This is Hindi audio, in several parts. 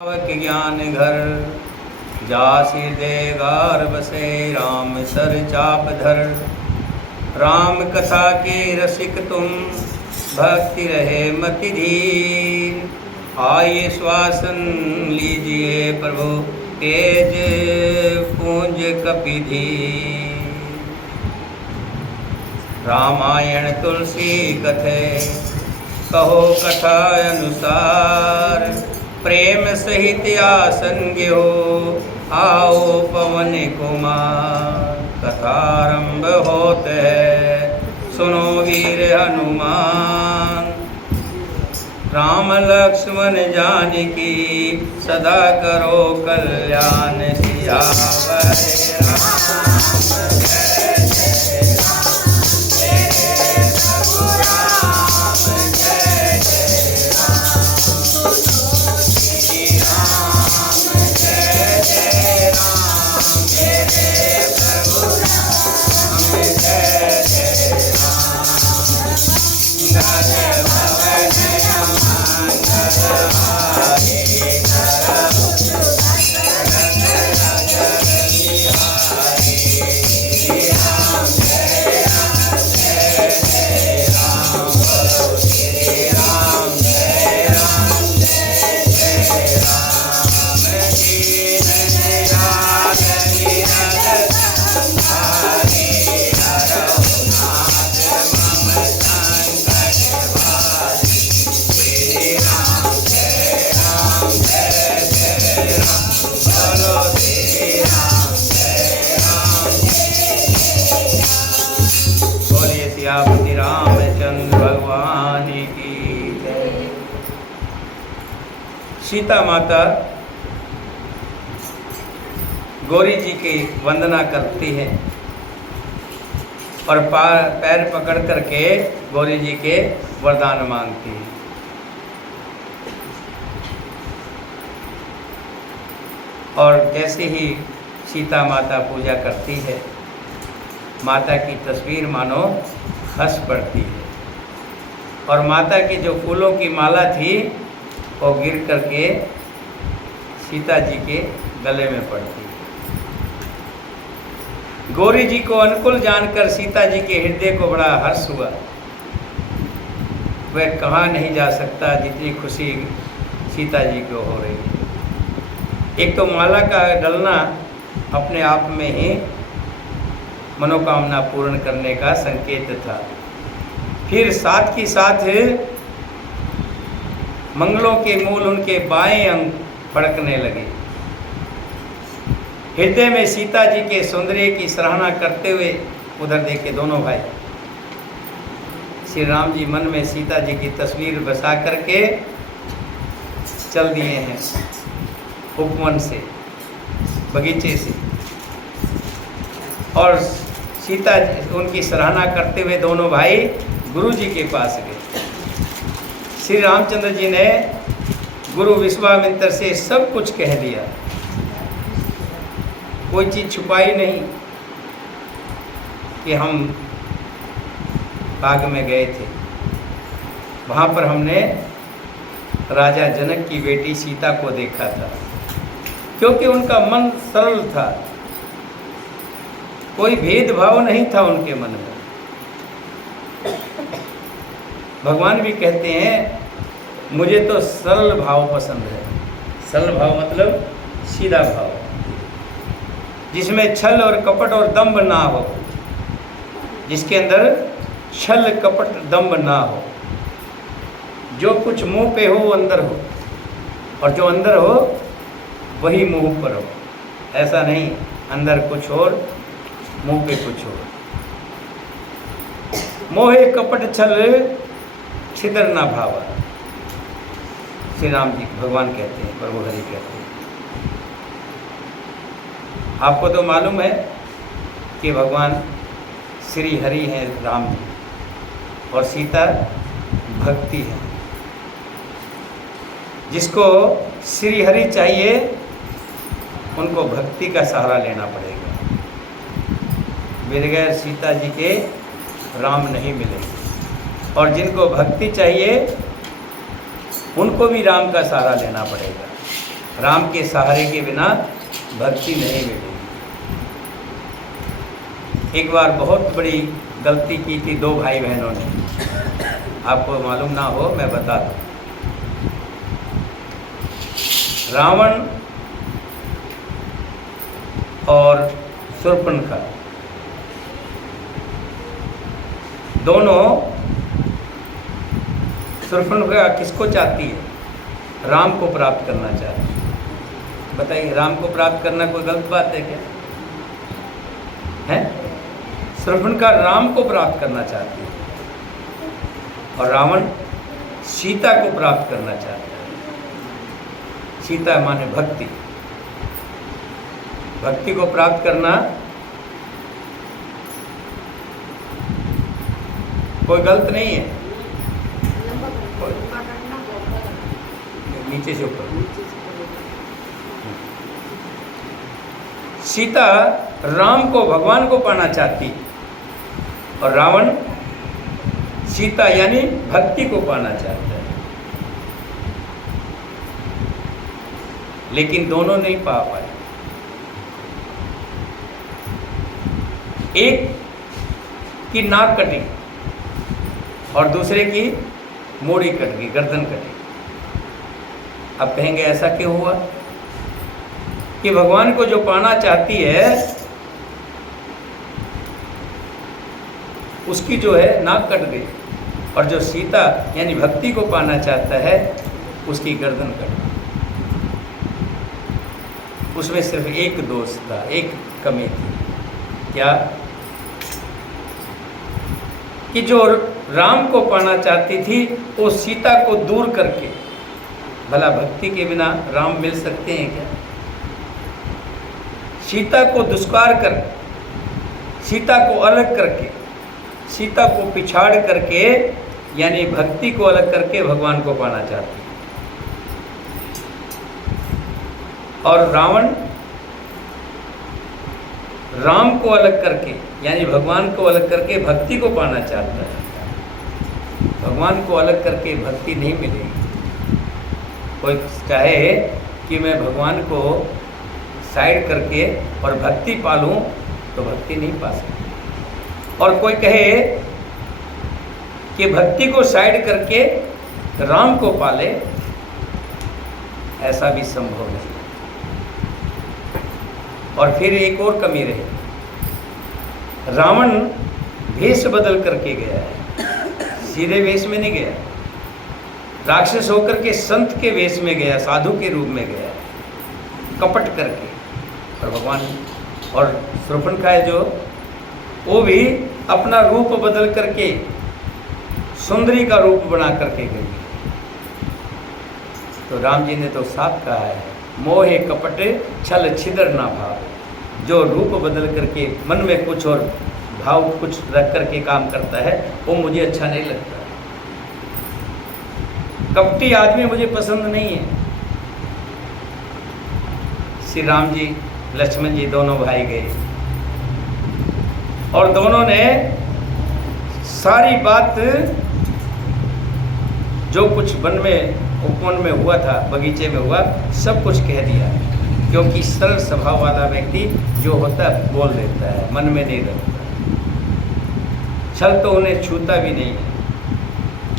ज्ञान घर जासि देगार बसे राम सर चाप धर। राम कथा के रसिक तुम भक्ति रहे मति धीर। आइए श्वासन लीजिए प्रभु तेज पूंज कपिधीर। रामायण तुलसी कथे कहो कथा अनुसार। प्रेम सहित आसंग हो आओ पवन कुमार। कथारंभ होत है सुनो वीर हनुमान। राम लक्ष्मण जानकी सदा करो कल्याण। सियावर राम जय जय रामचंद्र भगवान की जय। सीता माता गौरी जी की वंदना करती है और पैर पकड़ करके गौरी जी के वरदान मांगती है। और जैसे ही सीता माता पूजा करती है, माता की तस्वीर मानो हंस पड़ती है और माता की जो फूलों की माला थी वो गिर करके सीता जी के गले में पड़ती है। गौरी जी को अनुकूल जानकर सीता जी के हृदय को बड़ा हर्ष हुआ। वह कहा नहीं जा सकता जितनी खुशी सीता जी को हो रही है। एक तो माला का डलना अपने आप में ही मनोकामना पूर्ण करने का संकेत था। फिर साथ ही साथ मंगलों के मूल उनके बाएं अंग फड़कने लगे। हृदय में सीता जी के सौंदर्य की सराहना करते हुए उधर देखे दोनों भाई। श्री राम जी मन में सीता जी की तस्वीर बसा करके चल दिए हैं उपवन से, बगीचे से, और सीता उनकी सराहना करते हुए दोनों भाई गुरु जी के पास गए। श्री रामचंद्र जी ने गुरु विश्वामित्र से सब कुछ कह दिया, कोई चीज़ छुपाई नहीं कि हम बाग में गए थे। वहाँ पर हमने राजा जनक की बेटी सीता को देखा था, क्योंकि उनका मन सरल था, कोई भेदभाव नहीं था उनके मन में। भगवान भी कहते हैं मुझे तो सरल भाव पसंद है। सरल भाव मतलब सीधा भाव, जिसमें छल और कपट और दंभ ना हो, जिसके अंदर छल कपट दंभ ना हो। जो कुछ मुंह पे हो वो अंदर हो, और जो अंदर हो वही मुंह पर हो। ऐसा नहीं अंदर कुछ और मुंह पे कुछ हो। मोहे कपट छल छिदर ना भावा, श्री राम जी भगवान कहते हैं, प्रभु हरि कहते हैं। आपको तो मालूम है कि भगवान श्री हरि हैं राम जी, और सीता भक्ति है। जिसको श्री हरि चाहिए उनको भक्ति का सहारा लेना पड़ेगा। बगैर सीता जी के राम नहीं मिलेंगे। और जिनको भक्ति चाहिए उनको भी राम का सहारा लेना पड़ेगा। राम के सहारे के बिना भक्ति नहीं मिलेगी। एक बार बहुत बड़ी गलती की थी दो भाई बहनों ने, आपको मालूम ना हो मैं बता दूं। रावण और शूर्पणखा दोनों, शूर्पणखा किसको चाहती है? राम को प्राप्त करना चाहती है। बताइए, राम को प्राप्त करना कोई गलत बात है क्या? है? शूर्पणखा राम को प्राप्त करना चाहती है और रावण सीता को प्राप्त करना चाहता है। सीता माने भक्ति। भक्ति को प्राप्त करना कोई गलत नहीं है। नीचे से ऊपर। सीता राम को, भगवान को पाना चाहती और रावण सीता यानी भक्ति को पाना चाहता है, लेकिन दोनों नहीं पा पाए। एक की नाक कटी और दूसरे की मूड़ी कट गई, गर्दन कटी। अब कहेंगे ऐसा क्यों हुआ? कि भगवान को जो पाना चाहती है उसकी जो है नाक कट गई और जो सीता यानी भक्ति को पाना चाहता है उसकी गर्दन कट गई। उसमें सिर्फ एक दोष था, एक कमी थी। क्या? कि जो राम को पाना चाहती थी वो सीता को दूर करके, भला भक्ति के बिना राम मिल सकते हैं क्या? सीता को दुष्कार कर, सीता को अलग करके, सीता को पिछाड़ करके यानी भक्ति को अलग करके भगवान को पाना चाहती है। और रावण राम को अलग करके यानी भगवान को अलग करके भक्ति को पाना चाहता है। भगवान को अलग करके भक्ति नहीं मिलेगी। कोई चाहे कि मैं भगवान को साइड करके और भक्ति पालूं तो भक्ति नहीं पा सकता। और कोई कहे कि भक्ति को साइड करके राम को पाले, ऐसा भी संभव नहीं। और फिर एक और कमी रही, रावण वेश बदल करके गया है, सीधे वेश में नहीं गया। राक्षस होकर के संत के वेश में गया, साधु के रूप में गया, कपट करके। और भगवान और शूर्पणखा है जो, वो भी अपना रूप बदल करके सुंदरी का रूप बना करके गई। तो राम जी ने तो साफ कहा है, मोहे कपट छल छिदर ना भाव। जो रूप बदल करके मन में कुछ और भाव कुछ रख करके काम करता है वो मुझे अच्छा नहीं लगता। कपटी आदमी मुझे पसंद नहीं है। श्री राम जी लक्ष्मण जी दोनों भाई गए और दोनों ने सारी बात जो कुछ वन में उपवन में हुआ था, बगीचे में हुआ, सब कुछ कह दिया। क्योंकि सरल स्वभाव वाला व्यक्ति जो होता है बोल देता है, मन में नहीं रखता। छल तो उन्हें छूता भी नहीं है।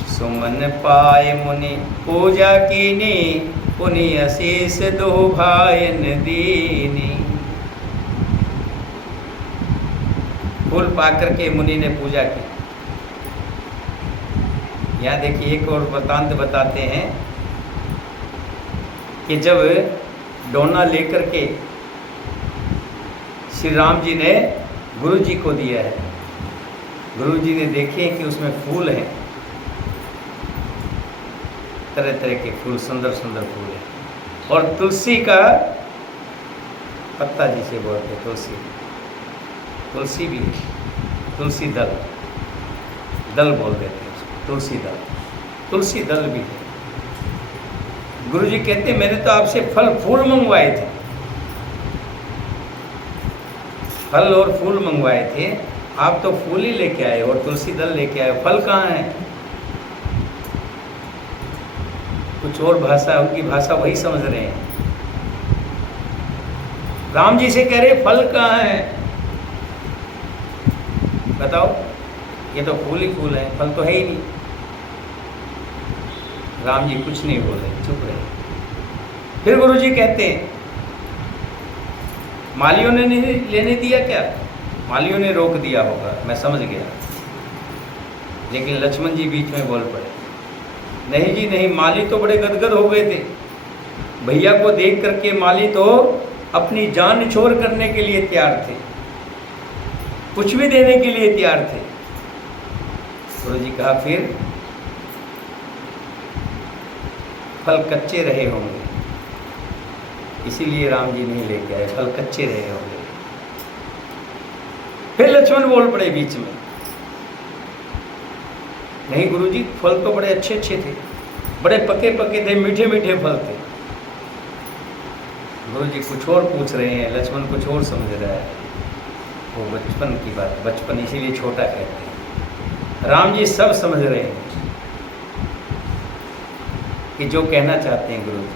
सुमन पाए मुनि पूजा कीनी, पुनि अशीष दो भायन दीनी। फूल पाकर के मुनि ने पूजा की। यहाँ देखिए एक और वृतांत बताते हैं कि जब डोना लेकर के श्री राम जी ने गुरु जी को दिया है, गुरु जी ने देखे कि उसमें फूल हैं, तरह तरह के फूल, सुंदर सुंदर फूल हैं और तुलसी का पत्ता जिसे बोलते हैं, तुलसी, तुलसी भी, तुलसी दल, दल बोल देते हैं उसको, तुलसी दल, तुलसी दल भी है। गुरु जी कहते मैंने तो आपसे फल फूल मंगवाए थे, फल और फूल मंगवाए थे, आप तो फूल ही लेके आए और तुलसी दल लेके आए, फल कहाँ है? कुछ और भाषा, उनकी भाषा वही समझ रहे हैं। राम जी से कह रहे फल कहाँ है, बताओ, ये तो फूल ही फूल है, फल तो है ही नहीं। राम जी कुछ नहीं बोले, चुप रहे। फिर गुरु जी कहते हैं मालियों ने नहीं लेने दिया क्या, मालियों ने रोक दिया होगा, मैं समझ गया। लेकिन लक्ष्मण जी बीच में बोल पड़े, नहीं जी नहीं, माली तो बड़े गदगद हो गए थे, भैया को देख करके माली तो अपनी जान निछोड़ करने के लिए तैयार थे, कुछ भी देने के लिए तैयार थे। गुरु जी कहा फिर फल कच्चे रहे होंगे, इसीलिए राम जी नहीं लेके आए, फल कच्चे रहे होंगे। फिर लक्ष्मण बोल पड़े बीच में, नहीं गुरुजी, फल तो बड़े अच्छे अच्छे थे, बड़े पके पके थे, मीठे मीठे फल थे। गुरुजी कुछ और पूछ रहे हैं, लक्ष्मण कुछ और समझ रहा है, वो बचपन की बात, बचपन इसीलिए छोटा कहते हैं। राम जी सब समझ रहे हैं कि जो कहना चाहते हैं गुरु जी,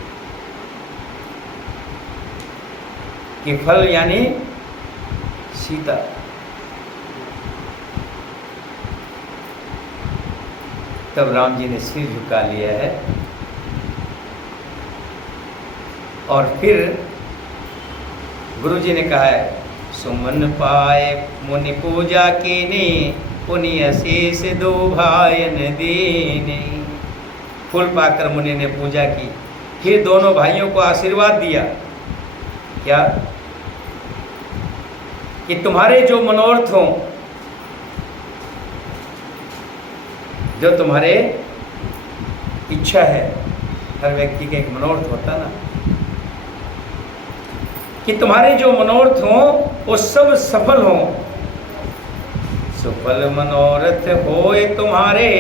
कि फल यानी सीता। तब राम जी ने सिर झुका लिया है और फिर गुरु जी ने कहा है, सुमन पाए मुनि पूजा कीनी, पुनि अशीष दो भायन दीने। फूल पाकर मुनि ने पूजा की, फिर दोनों भाइयों को आशीर्वाद दिया, क्या कि तुम्हारे जो मनोरथ हों, जो तुम्हारे इच्छा है, हर व्यक्ति का एक मनोरथ होता ना, कि तुम्हारे जो मनोरथ हों वो सब सफल हों। सुफल मनोरथ होए तुम्हारे,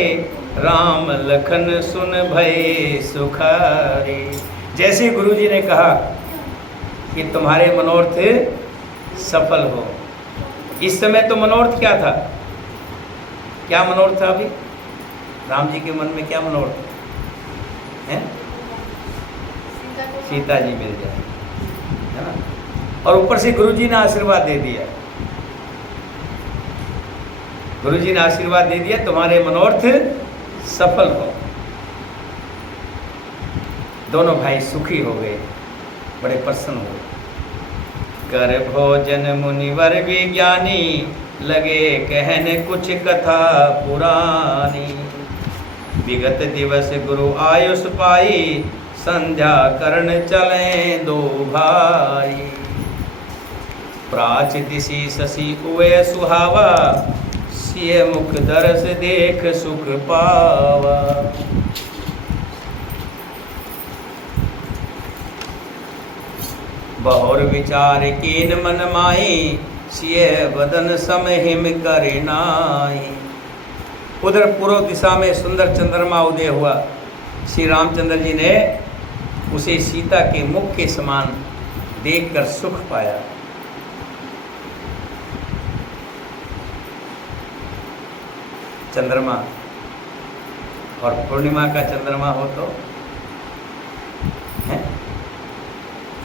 राम लखन सुन भय सुखारे। जैसे गुरु जी ने कहा कि तुम्हारे मनोरथ सफल हो। इस समय तो मनोरथ क्या था, क्या मनोरथ था अभी राम जी के मन में, क्या मनोरथ है? सीता जी मिल जाए, है ना। और ऊपर से गुरु जी ने आशीर्वाद दे दिया, गुरु जी ने आशीर्वाद दे दिया तुम्हारे मनोरथ सफल हो। दोनों भाई सुखी हो गए, बड़े प्रसन्न हो। कर भोजन मुनिवर विज्ञानी, लगे कहने कुछ कथा पुरानी। विगत दिवस गुरु आयुष पाई, संध्या करण चले दो भाई। प्राच दिशि शशि उए सुहावा, सिय मुख दरस देख सुख पावा। बहुर विचार कीन मन माई, सिय बदन सम हिम करे नाई। उधर पूर्व दिशा में सुंदर चंद्रमा उदय हुआ। श्री रामचंद्र जी ने उसे सीता के मुख के समान देखकर सुख पाया। चंद्रमा और पूर्णिमा का चंद्रमा हो तो है,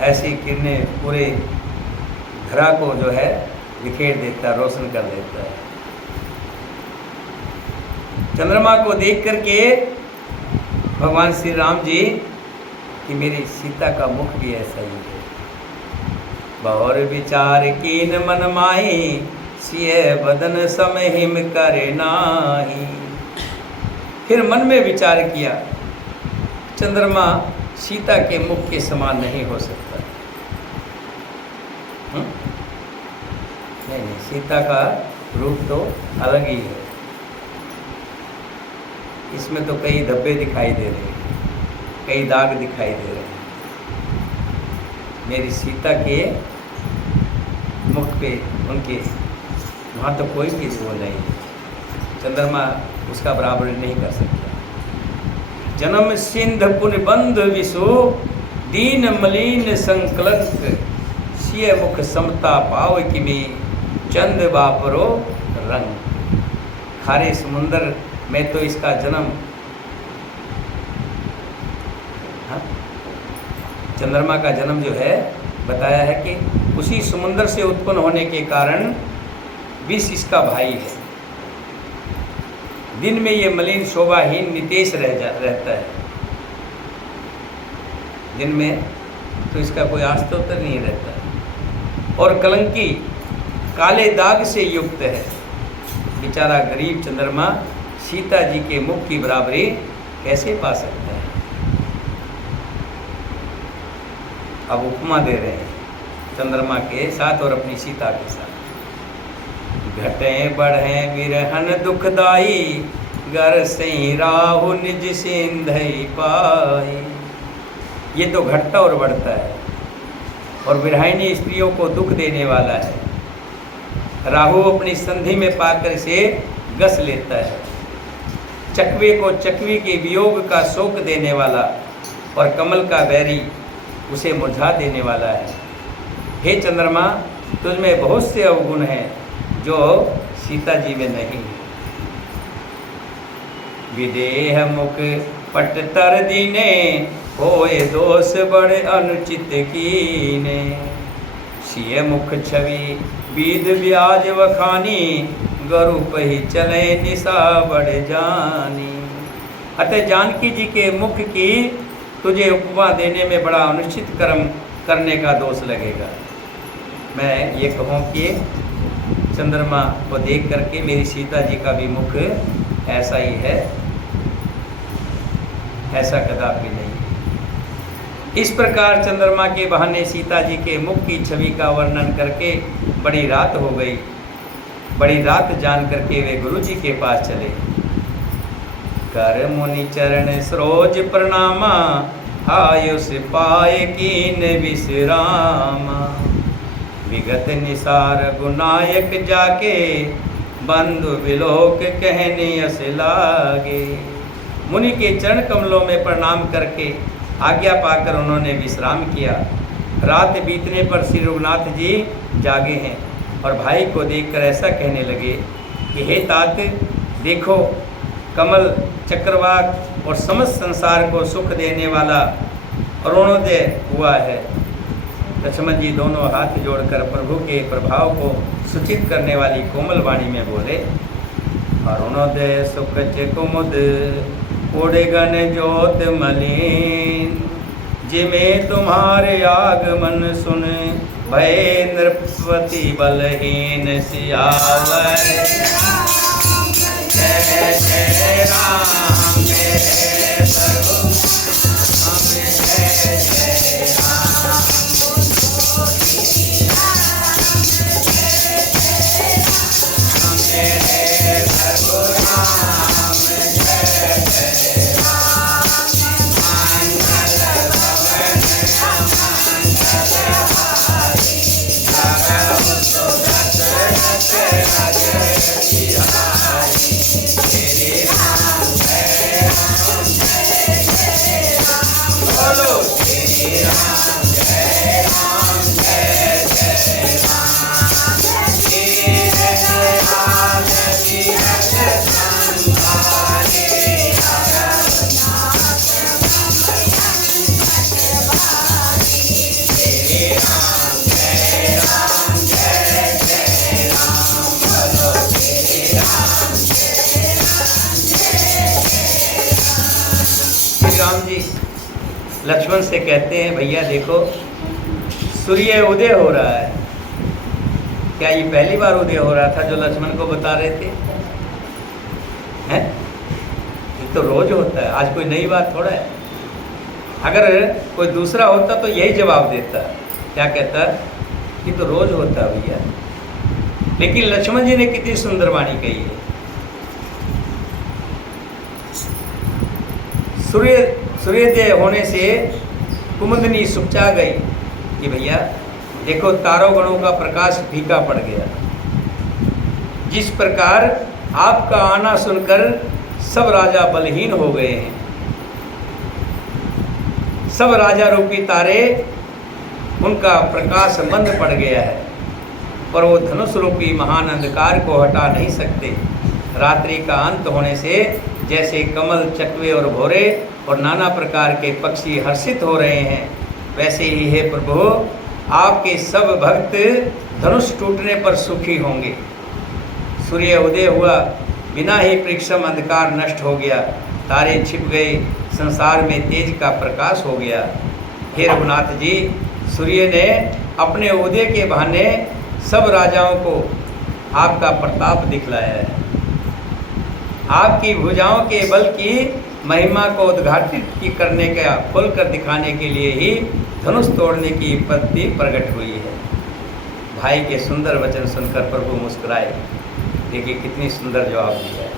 ऐसी किरणें पूरे धरा को जो है बिखेर देता, रोशन कर देता है। चंद्रमा को देख करके भगवान श्री राम जी कि मेरी सीता का मुख भी ऐसा ही है। बहुर विचार कीन मन माही, सिय बदन सम हिम करे नाही। फिर मन में विचार किया, चंद्रमा सीता के मुख के समान नहीं हो सकता। नहीं, सीता का रूप तो अलग ही है। इसमें तो कई धब्बे दिखाई दे रहे हैं, कई दाग दिखाई दे रहे हैं। मेरी सीता के मुख पे, उनके वहाँ तो कोई भी वो नहीं है। चंद्रमा उसका बराबर नहीं कर सकता। जन्म सिंध पुन बंध विशु, दीन मलिन संकलक। सिय मुख समता पाव किमी, चंद बापरो रंग। खारे समुंदर में तो इसका जन्म, हाँ? चंद्रमा का जन्म जो है बताया है कि उसी समुद्र से उत्पन्न होने के कारण विष इसका भाई है। दिन में ये मलिन शोभाहीन नितेश रहता है, दिन में तो इसका कोई आस्तोत्र नहीं रहता, और कलंकी काले दाग से युक्त है। बेचारा गरीब चंद्रमा सीता जी के मुख की बराबरी कैसे पा सकता है। अब उपमा दे रहे हैं चंद्रमा के साथ और अपनी सीता के साथ। घटें बढ़ें विरहन दुखदाई, घर से राहु निज सिंधई पाई। ये तो घटता और बढ़ता है और विरहिणी स्त्रियों को दुख देने वाला है। राहु अपनी संधि में पाकर इसे गस लेता है। चकवे को चकवी के वियोग का शोक देने वाला और कमल का बैरी उसे मुरझा देने वाला है। हे चंद्रमा, तुझमें बहुत से अवगुण हैं जो सीता जी में नहीं। विदेह मुख पट तर दीने, होए दोष बड़े अनुचित कीने। सिय मुख छवि बीध ब्याज वखानी, गरु पही चले निशा बड़े जानी। अतः जानकी जी के मुख की तुझे उपमा देने में बड़ा अनुचित कर्म करने का दोष लगेगा। मैं ये कहूँ कि चंद्रमा को देख करके मेरी सीता जी का भी मुख ऐसा ही है, ऐसा कदापि नहीं। इस प्रकार चंद्रमा के बहाने सीता जी के मुख की छवि का वर्णन करके बड़ी रात हो गई। बड़ी रात जान करके वे गुरु जी के पास चले। कर मुनि चरण सरोज प्रणामा, आयुष पाए कीन विश्रामा। विगत निसार गुनायक जाके, बंधु विलोक कहने अस लागे। मुनि के चरण कमलों में प्रणाम करके आज्ञा पाकर उन्होंने विश्राम किया। रात बीतने पर श्री रघुनाथ जी जागे हैं और भाई को देखकर ऐसा कहने लगे कि हे तात, देखो कमल चक्रवात और समस्त संसार को सुख देने वाला अरुणोदय हुआ है। लक्ष्मण जी दोनों हाथ जोड़कर प्रभु के प्रभाव को सूचित करने वाली कोमल वाणी में बोले, अरुणोदय सुख कुमुद उड़गन ज्योत मलिन। जिमें तुम्हारे आगमन सुन, भय नृपति बलहीन सियावर। जय जय राम जय प्रभु राम जय जय राम। मेरे प्रभु राम जय जय राम। मंगल भवन मंगल हारी, जगत सुगत रस रज बिहारी। श्री राम जय राम बोलो श्री राम जय जय राम। तीर राज विरज संहारे, श्री राम जय राम बोलो श्री राम। श्री राम जी लक्ष्मण से कहते हैं, भैया देखो सूर्य उदय हो रहा है। क्या ये पहली बार उदय हो रहा था जो लक्ष्मण को बता रहे थे? हैं? ये तो रोज होता है, आज कोई नई बात थोड़ा है। अगर कोई दूसरा होता तो यही जवाब देता। क्या कहता? ये तो रोज होता है भैया। लेकिन लक्ष्मण जी ने कितनी सुंदर वाणी कही है। सूर्योदय होने से कुमुदनी सुखचा गई कि भैया देखो तारों गणों का प्रकाश फीका पड़ गया। जिस प्रकार आपका आना सुनकर सब राजा बलहीन हो गए हैं, सब राजा रूपी तारे उनका प्रकाश मंद पड़ गया है, पर वो धनुष रूपी महान अंधकार को हटा नहीं सकते। रात्रि का अंत होने से जैसे कमल, चकवे और भौरे और नाना प्रकार के पक्षी हर्षित हो रहे हैं, वैसे ही हे प्रभु आपके सब भक्त धनुष टूटने पर सुखी होंगे। सूर्य उदय हुआ, बिना ही परिश्रम अंधकार नष्ट हो गया, तारे छिप गए, संसार में तेज का प्रकाश हो गया। हे रघुनाथ जी, सूर्य ने अपने उदय के बहाने सब राजाओं को आपका प्रताप दिखलाया है। आपकी भुजाओं के बल की महिमा को उद्घाटित करने का, खोलकर दिखाने के लिए ही धनुष तोड़ने की विपत्ति प्रकट हुई है। भाई के सुंदर वचन सुनकर प्रभु मुस्कुराए। देखिए कितनी सुंदर जवाब दिया है।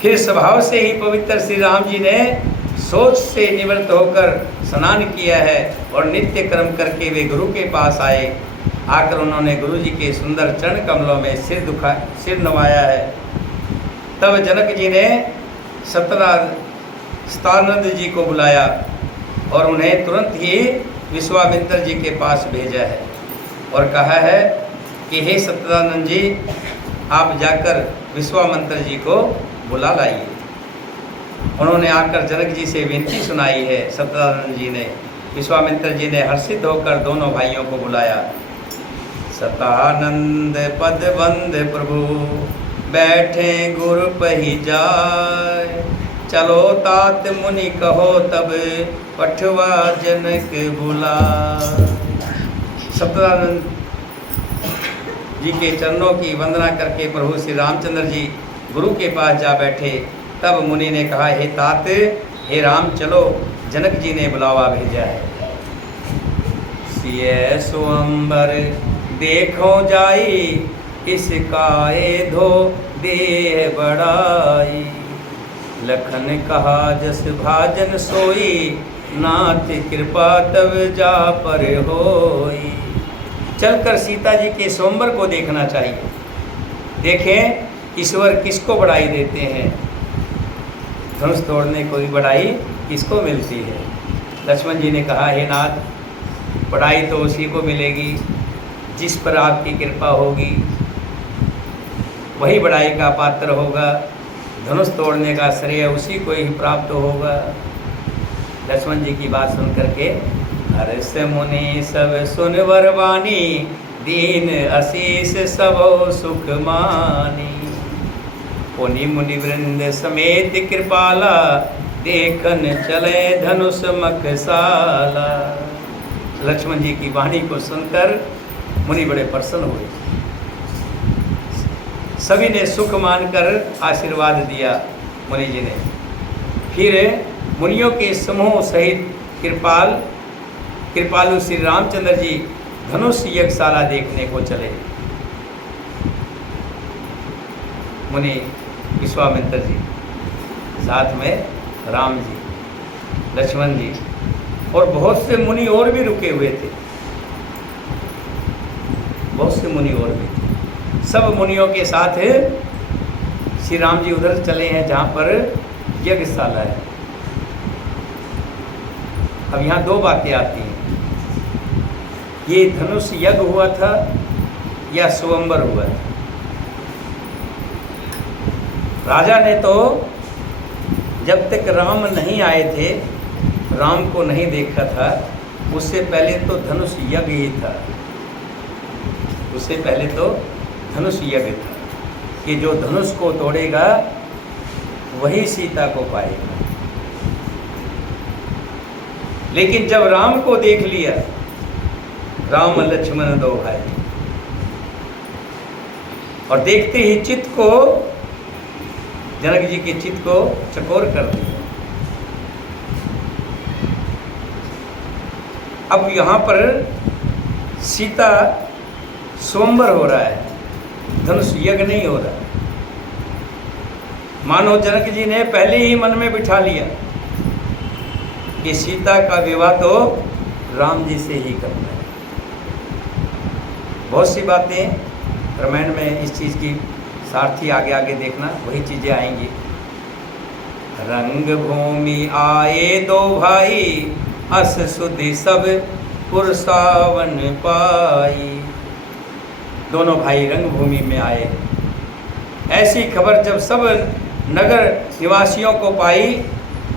फिर स्वभाव से ही पवित्र श्री राम जी ने सोच से निवृत्त होकर स्नान किया है और नित्य कर्म करके वे गुरु के पास आए। आकर उन्होंने गुरु जी के सुंदर चरण कमलों में सिर नवाया है। तब जनक जी ने सत्यानंद जी को बुलाया और उन्हें तुरंत ही विश्वामित्र जी के पास भेजा है और कहा है कि हे सत्यानंद जी, आप जाकर विश्वामित्र जी को बुला लाइए। उन्होंने आकर जनक जी से विनती सुनाई है। सत्यानंद जी ने, विश्वामित्र जी ने हर्षित होकर दोनों भाइयों को बुलाया। सतानंद पद बंद प्रभु बैठे गुरु पही जाय, चलो तात मुनि कहो तब पठवा जनक बुला। सत्यानंद जी के चरणों की वंदना करके प्रभु श्री रामचंद्र जी गुरु के पास जा बैठे। तब मुनि ने कहा, हे तात, हे राम, चलो, जनक जी ने बुलावा भेजा है। सिय स्वयंवर देखो जाई, इसकाए धो देह बड़ाई, लखन कहा जस भाजन सोई, नाथ कृपा तब जा पर होई। चलकर सीता जी के स्वयंवर को देखना चाहिए। देखें ईश्वर किसको बढ़ाई देते हैं, धनुष तोड़ने को ही बढ़ाई किसको मिलती है। लक्ष्मण जी ने कहा, हे नाथ, बढ़ाई तो उसी को मिलेगी जिस पर आपकी कृपा होगी, वही बढ़ाई का पात्र होगा। धनुष तोड़ने का श्रेय उसी को ही प्राप्त होगा। लक्ष्मण जी की बात सुन करके हर्ष मुनि सब सुन वरवानी, दीन आशीष सबो सुख मानी। पुनि मुनि वृंद समेत कृपाला, देखन चले धनुष मखसाला। लक्ष्मण जी की वाणी को सुनकर मुनि बड़े प्रसन्न हुए। सभी ने सुख मानकर आशीर्वाद दिया मुनि जी ने। फिर मुनियों के समूह सहित कृपालु श्री रामचंद्र जी धनुष यज्ञशाला देखने को चले। मुनि विश्वामित्र जी, साथ में राम जी, लक्ष्मण जी और बहुत से मुनि और भी रुके हुए थे। बहुत से मुनि और भी थे। सब मुनियों के साथ श्री राम जी उधर चले हैं जहाँ पर यज्ञशाला है। अब यहाँ दो बातें आती हैं, ये धनुष यज्ञ हुआ था या स्वयंवर हुआ था। राजा ने तो जब तक राम नहीं आए थे, राम को नहीं देखा था, उससे पहले तो धनुष यज्ञ ही था। उससे पहले तो धनुष यज्ञ था कि जो धनुष को तोड़ेगा वही सीता को पाएगा। लेकिन जब राम को देख लिया, राम लक्ष्मण दो भाई, और देखते ही चित्त को, जनक जी के चित्त को चकोर कर दिया। अब यहाँ पर सीता स्वयंवर हो रहा है, धनुष यज्ञ नहीं हो रहा। मानो जनक जी ने पहले ही मन में बिठा लिया कि सीता का विवाह तो राम जी से ही करना है। बहुत सी बातें रामायण में इस चीज़ की सारथी आगे आगे देखना, वही चीज़ें आएंगी। रंग भूमि आए दो भाई, अस सुधि सब पुरसावन पाई। दोनों भाई रंग भूमि में आए। ऐसी खबर जब सब नगर निवासियों को पाई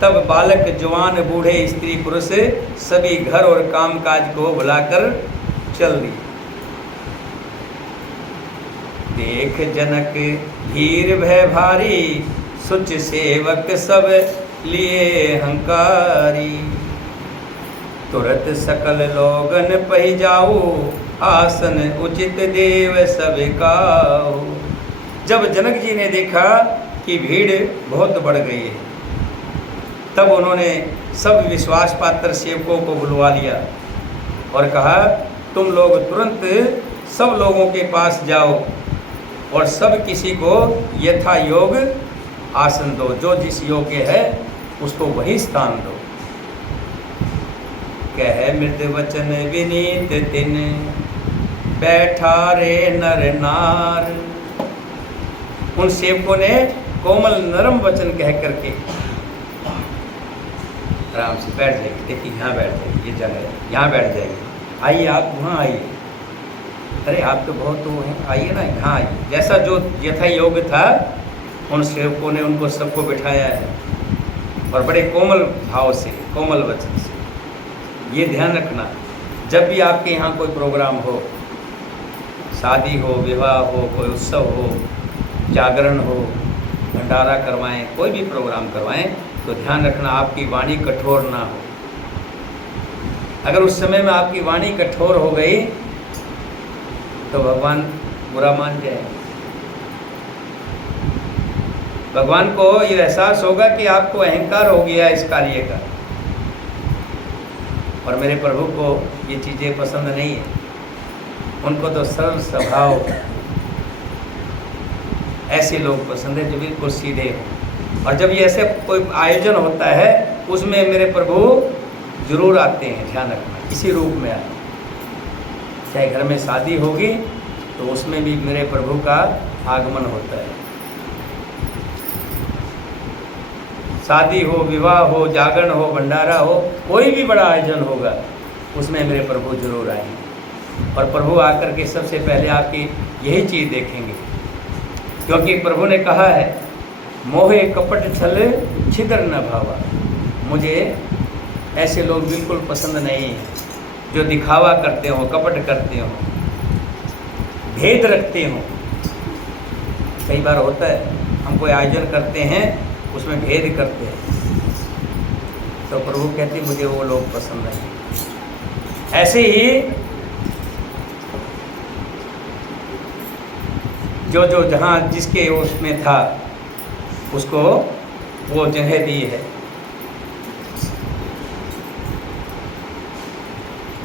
तब बालक जवान बूढ़े स्त्री पुरुष सभी घर और काम काज को बुलाकर चल दी। देख जनक धीर भय भारी, सुच सेवक सब लिए हंकारी। तुरत सकल लोगन पहि जाऊ, आसन उचित देव सब काऊ। जब जनक जी ने देखा कि भीड़ बहुत बढ़ गई है, तब उन्होंने सब विश्वास पात्र सेवकों को बुलवा लिया और कहा, तुम लोग तुरंत सब लोगों के पास जाओ और सब किसी को यथा योग आसन दो, जो जिस योग्य है उसको वही स्थान दो। कह मृद वचन विनीत तिन, बैठा रे नर नार। उन सेवकों ने कोमल नरम वचन कह करके आराम से बैठ जाएगी। देखिए यहाँ बैठ जाएगी, ये जगह है, यहाँ बैठ जाएगी। आइए आप वहाँ आइए, अरे आप तो बहुत वो हैं, आइए ना यहाँ आइए। जैसा जो यथा योग्य था उन सेवकों ने उनको सबको बिठाया है और बड़े कोमल भाव से, कोमल वचन से। ये ध्यान रखना, जब भी आपके यहाँ कोई प्रोग्राम हो, शादी हो, विवाह हो, कोई उत्सव हो, जागरण हो, भंडारा करवाएं, कोई भी प्रोग्राम करवाएं, तो ध्यान रखना आपकी वाणी कठोर ना हो। अगर उस समय में आपकी वाणी कठोर हो गई तो भगवान बुरा मान जाए। भगवान को ये एहसास होगा कि आपको अहंकार हो गया इस कार्य का, और मेरे प्रभु को ये चीज़ें पसंद नहीं है। उनको तो सरल स्वभाव ऐसे लोग पसंद है जो बिल्कुल सीधे हो। और जब ये ऐसे कोई आयोजन होता है उसमें मेरे प्रभु जरूर आते हैं, ध्यान रखना, इसी रूप में आते हैं। चाहे घर में शादी होगी तो उसमें भी मेरे प्रभु का आगमन होता है। शादी हो, विवाह हो, जागरण हो, भंडारा हो, कोई भी बड़ा आयोजन होगा उसमें मेरे प्रभु जरूर आएंगे। और प्रभु आकर के सबसे पहले आपकी यही चीज़ देखेंगे, क्योंकि प्रभु ने कहा है, मोहे कपट छल छिद्र न भावा। मुझे ऐसे लोग बिल्कुल पसंद नहीं हैं जो दिखावा करते हो, कपट करते हो, भेद रखते हो। कई बार होता है हम कोई आयोजन करते हैं उसमें भेद करते हैं, तो प्रभु कहते मुझे वो लोग पसंद नहीं। ऐसे ही जो जो जहाँ जिसके उसमें था उसको वो जगह दी है,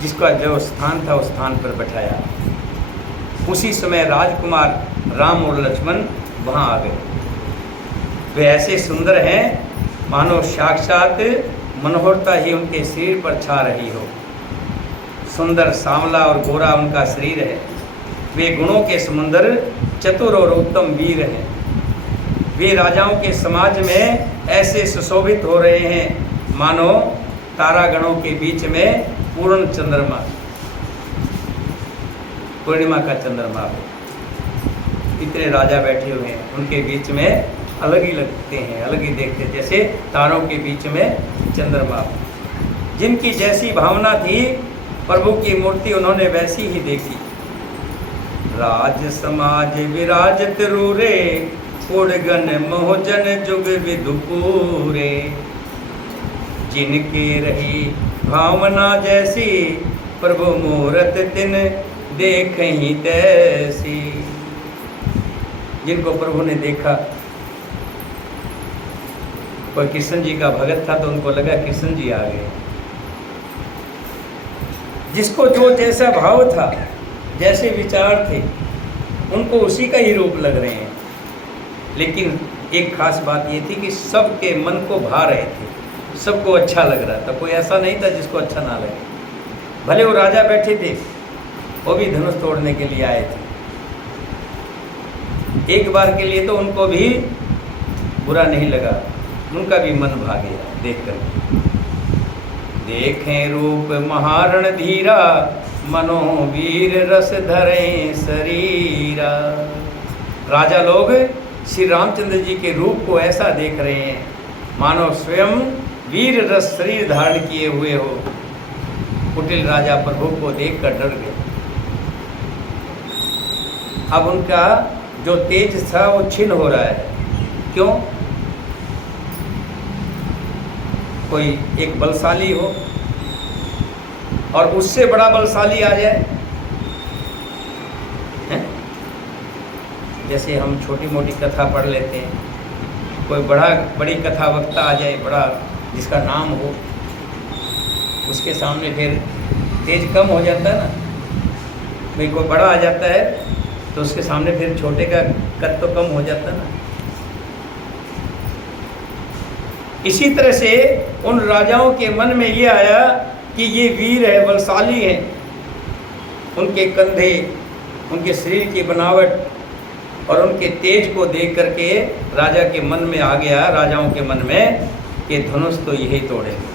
जिसका जो स्थान था उस स्थान पर बैठाया। उसी समय राजकुमार राम और लक्ष्मण वहाँ आ गए। वे ऐसे सुंदर हैं मानो साक्षात मनोहरता ही उनके शरीर पर छा रही हो। सुंदर सांवला और गोरा उनका शरीर है। वे गुणों के समुंदर, चतुर और उत्तम वीर हैं। वे राजाओं के समाज में ऐसे सुशोभित हो रहे हैं मानो तारागणों के बीच में पूर्ण चंद्रमा, पूर्णिमा का चंद्रमा हो। इतने राजा बैठे हुए हैं, उनके बीच में अलग ही लगते हैं, अलग ही देखते हैं, जैसे तारों के बीच में चंद्रमा हो। जिनकी जैसी भावना थी प्रभु की मूर्ति उन्होंने वैसी ही देखी। राज समाज विराजत रूरे, उड़गन मोहजन जुग विदुपूरे। जिनके रही भावना जैसी, प्रभु मूरत तिन देख ही तैसी। जिनको प्रभु ने देखा, कोई कृष्ण जी का भगत था तो उनको लगा कृष्ण जी आ गए। जिसको जो जैसा भाव था, जैसे विचार थे, उनको उसी का ही रूप लग रहे हैं। लेकिन एक खास बात ये थी कि सबके मन को भा रहे थे, सबको अच्छा लग रहा था। कोई ऐसा नहीं था जिसको अच्छा ना लगे। भले वो राजा बैठे थे, वो भी धनुष तोड़ने के लिए आए थे। एक बार के लिए तो उनको भी बुरा नहीं लगा, उनका भी मन भा गया देख कर। देखें रूप महारण धीरा, मनो वीर रस धरें शरीरा। राजा लोग श्री रामचंद्र जी के रूप को ऐसा देख रहे हैं मानो स्वयं वीर रस शरीर धारण किए हुए हो। कुटिल राजा प्रभु को देखकर डर गए। अब उनका जो तेज था वो छिन्न हो रहा है। क्यों? कोई एक बलशाली हो और उससे बड़ा बलशाली आ जाए, है? जैसे हम छोटी मोटी कथा पढ़ लेते हैं, कोई बड़ी कथा वक्ता आ जाए, बड़ा जिसका नाम हो, उसके सामने फिर तेज कम हो जाता है ना। भाई कोई बड़ा आ जाता है तो उसके सामने फिर छोटे का कद तो कम हो जाता है ना। इसी तरह से उन राजाओं के मन में ये आया कि ये वीर है, बलशाली है। उनके कंधे, उनके शरीर की बनावट और उनके तेज को देख करके राजा के मन में आ गया, राजाओं के मन में, कि धनुष तो यही तोड़ेंगे।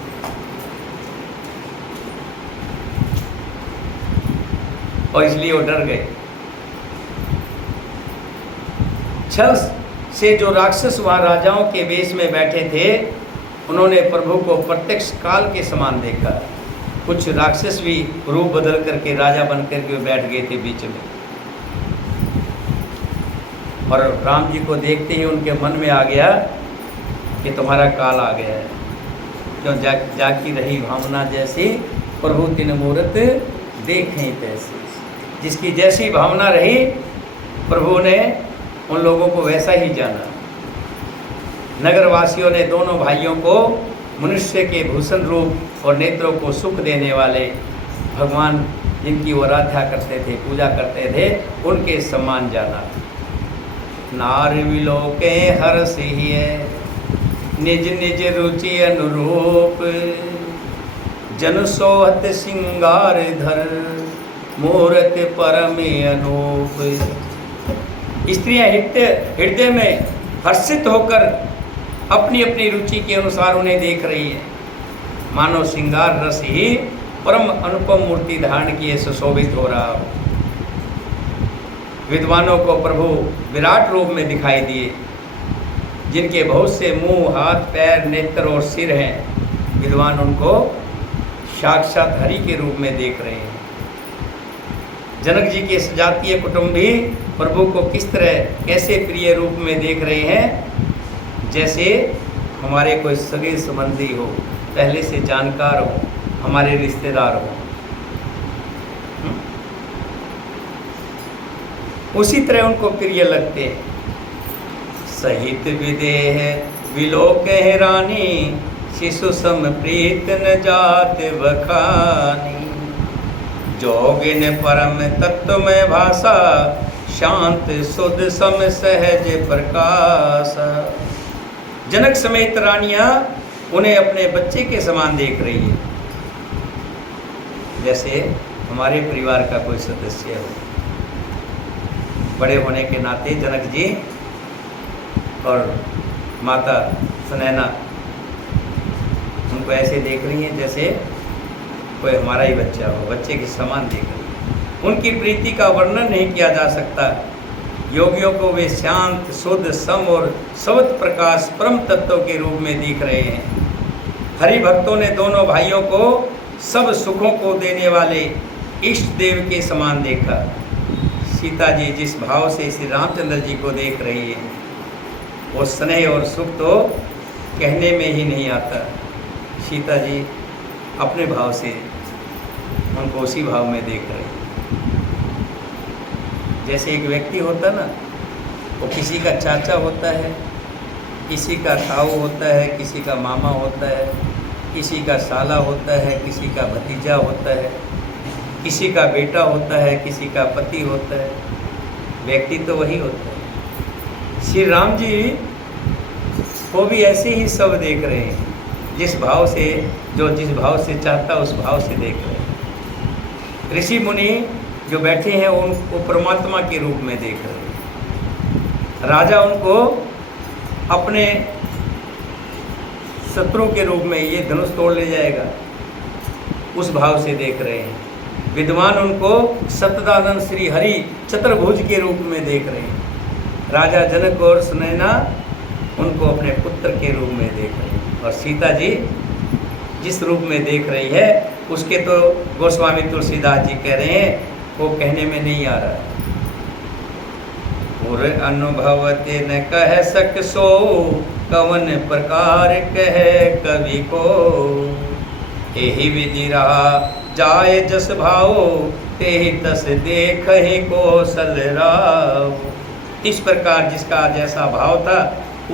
और इसलिए वो डर गए। छल से जो राक्षस वहाँ राजाओं के वेश में बैठे थे, उन्होंने प्रभु को प्रत्यक्ष काल के समान देखा। कुछ राक्षस भी रूप बदल करके राजा बन करके बैठ गए थे बीच में। और राम जी को देखते ही उनके मन में आ गया कि तुम्हारा काल आ गया है। क्यों जाकी रही भावना जैसी, प्रभु तिन मूरत देखें तैसी। जिसकी जैसी भावना रही, प्रभु ने उन लोगों को वैसा ही जाना। नगरवासियों ने दोनों भाइयों को मनुष्य के भूषण रूप और नेत्रों को सुख देने वाले भगवान, जिनकी वो आराधना करते थे, पूजा करते थे, उनके सम्मान जाना। नार विलोके हर्ष हिय निज निज रुचि अनुरूप, जन सोहत सिंगार धर मूर्त परम अनूप। स्त्रियां हृदय में हर्षित होकर अपनी अपनी रुचि के अनुसार उन्हें देख रही है। मानो श्रृंगार रस ही परम अनुपम मूर्ति धारण किए सुशोभित हो रहा हो। विद्वानों को प्रभु विराट रूप में दिखाई दिए, जिनके बहुत से मुंह, हाथ, पैर, नेत्र और सिर हैं। विद्वान उनको साक्षात हरि के रूप में देख रहे हैं। जनक जी के सजातीय कुटुंबी प्रभु को किस तरह, कैसे प्रिय रूप में देख रहे हैं, जैसे हमारे कोई सगे संबंधी हो, पहले से जानकार हो, हमारे रिश्तेदार हो। उसी तरह उनको प्रिय लगते हैं। सहित विदेह विलोक रानी, शिशु सम प्रीत न जात बखानी। जोगिन परम तत्व में भाषा, शांत शुद्ध सम सहज प्रकाश। जनक समेत रानियां उन्हें अपने बच्चे के समान देख रही है, जैसे हमारे परिवार का कोई सदस्य हो। बड़े होने के नाते जनक जी और माता सुनैना उनको ऐसे देख रही हैं जैसे कोई हमारा ही बच्चा हो, बच्चे के समान देख रही है। उनकी प्रीति का वर्णन नहीं किया जा सकता। योगियों को वे शांत, शुद्ध, सम और सवत प्रकाश परम तत्व के रूप में दिख रहे हैं। हरि भक्तों ने दोनों भाइयों को सब सुखों को देने वाले इष्ट देव के समान देखा। सीता जी जिस भाव से श्री रामचंद्र जी को देख रही है, वो स्नेह और सुख तो कहने में ही नहीं आता। सीता जी अपने भाव से उनको उसी भाव में देख रहे हैं। जैसे एक व्यक्ति होता ना, वो किसी का चाचा होता है, किसी का ताऊ होता है, किसी का मामा होता है, किसी का साला होता है, किसी का भतीजा होता है, किसी का बेटा होता है, किसी का पति होता है। व्यक्ति तो वही होता है। श्री राम जी को भी ऐसे ही सब देख रहे हैं, जिस भाव से, जो जिस भाव से चाहता उस भाव से देख रहे हैं। ऋषि मुनि जो बैठे हैं उनको परमात्मा के रूप में देख रहे हैं। राजा उनको अपने शत्रु के रूप में, ये धनुष तोड़ ले जाएगा, उस भाव से देख रहे हैं। विद्वान उनको सतदानंद श्री हरि चतुर्भुज के रूप में देख रहे हैं। राजा जनक और सुनैना उनको अपने पुत्र के रूप में देख रहे हैं। और सीता जी जिस रूप में देख रही है उसके तो गोस्वामी तुलसीदास जी कह रहे हैं वो कहने में नहीं आ रहा। और अनुभव ते न कह सक सो, कवन प्रकार कहे कवि को, यही विधि रहा जाय जस भाओ, तेहि तस देख ही कौशल राव। इस प्रकार जिसका जैसा भाव था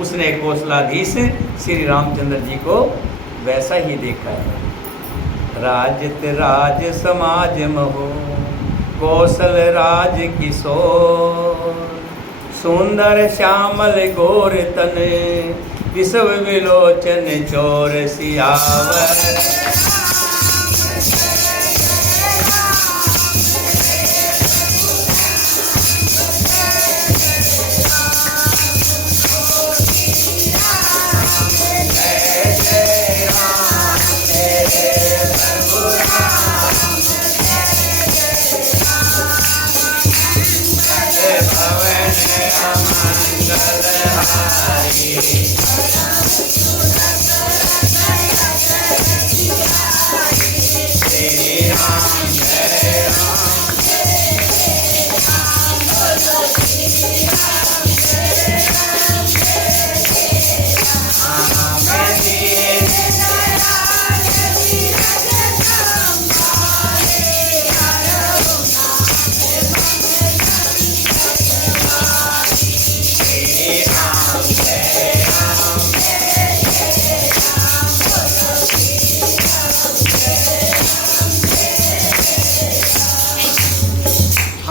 उसने कौशलाधीश श्री रामचंद्र जी को वैसा ही देखा है। राजत राज समाज महो, कौशल राज किशोर, सुंदर श्यामल गोर तन, विषव विलोचन चोर सियावर।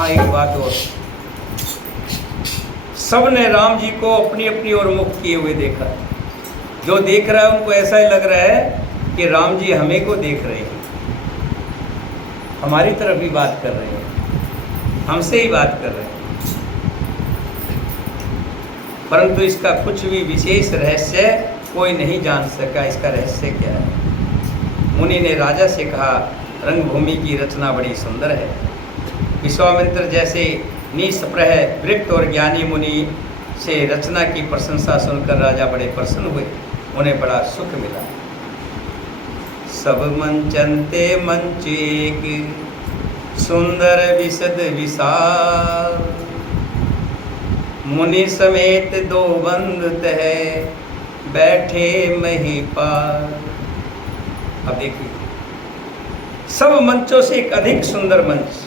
एक बात और, सबने राम जी को अपनी अपनी ओर मुख किए हुए देखा। जो देख रहा है उनको ऐसा ही लग रहा है कि राम जी हमें को देख रहे हैं, हमारी तरफ ही बात कर रहे हैं, हमसे ही बात कर रहे हैं। परंतु इसका कुछ भी विशेष रहस्य कोई नहीं जान सका। इसका रहस्य क्या है? मुनि ने राजा से कहा, रंगभूमि की रचना बड़ी सुंदर है। विश्वामित्र जैसे निष्प्रह वृत्त और ज्ञानी मुनि से रचना की प्रशंसा सुनकर राजा बड़े प्रसन्न हुए, उन्हें बड़ा सुख मिला। सब मंचनते मंच एक, सुंदर विशद विशाल, मुनि समेत दो बंधु तह, बैठे महिपाल। अब देखिए, सब मंचों से एक अधिक सुंदर मंच,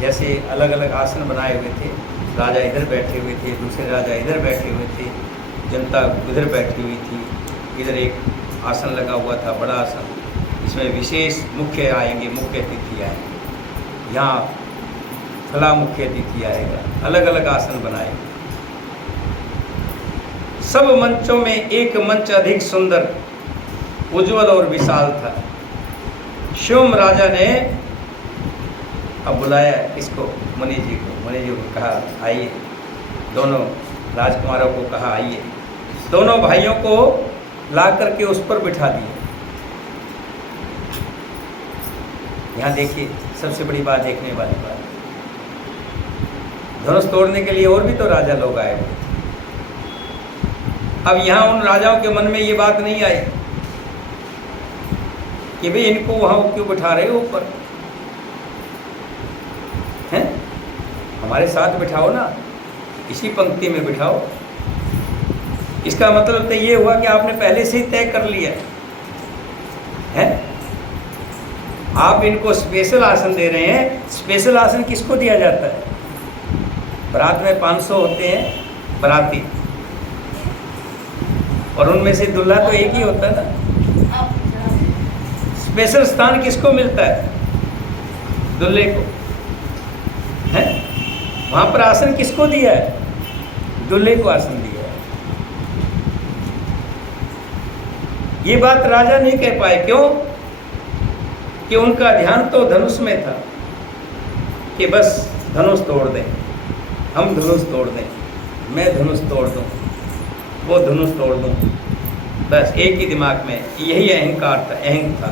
जैसे अलग अलग आसन बनाए हुए थे। राजा इधर बैठे हुए थे, दूसरे राजा इधर बैठे हुए थे, जनता उधर बैठी हुई थी, इधर एक आसन लगा हुआ था, बड़ा आसन, इसमें विशेष मुख्य आएंगे, मुख्य अतिथि आएंगे, यहाँ फला मुख्य अतिथि आएगा, अलग अलग आसन बनाए। सब मंचों में एक मंच अधिक सुंदर, उज्जवल और विशाल था। शिवम राजा ने अब बुलाया इसको, मुनि जी को कहा आइए, दोनों राजकुमारों को कहा आइए, दोनों भाइयों को ला करके उस पर बिठा दिया। यहाँ देखिए, सबसे बड़ी बात, देखने वाली बात, धनुष तोड़ने के लिए और भी तो राजा लोग आए हुए। अब यहाँ उन राजाओं के मन में ये बात नहीं आई कि भाई इनको वहाँ क्यों बिठा रहे हो ऊपर, हैं? हमारे साथ बिठाओ ना, इसी पंक्ति में बिठाओ। इसका मतलब तो ये हुआ कि आपने पहले से ही तय कर लिया है। आप इनको स्पेशल आसन दे रहे हैं। स्पेशल आसन किसको दिया जाता है? बारात में 500 होते हैं बाराती, और उनमें से दूल्हा तो एक ही होता है ना। स्पेशल स्थान किसको मिलता है? दूल्हे को, है? वहां पर आसन किसको दिया है? दूल्हे को आसन दिया है। ये बात राजा नहीं कह पाए, क्यों? कि उनका ध्यान तो धनुष में था कि बस धनुष तोड़ दें, हम धनुष तोड़ दें, मैं धनुष तोड़ दूं, वो धनुष तोड़ दूं, बस एक ही दिमाग में यही अहंकार था, अहंग था।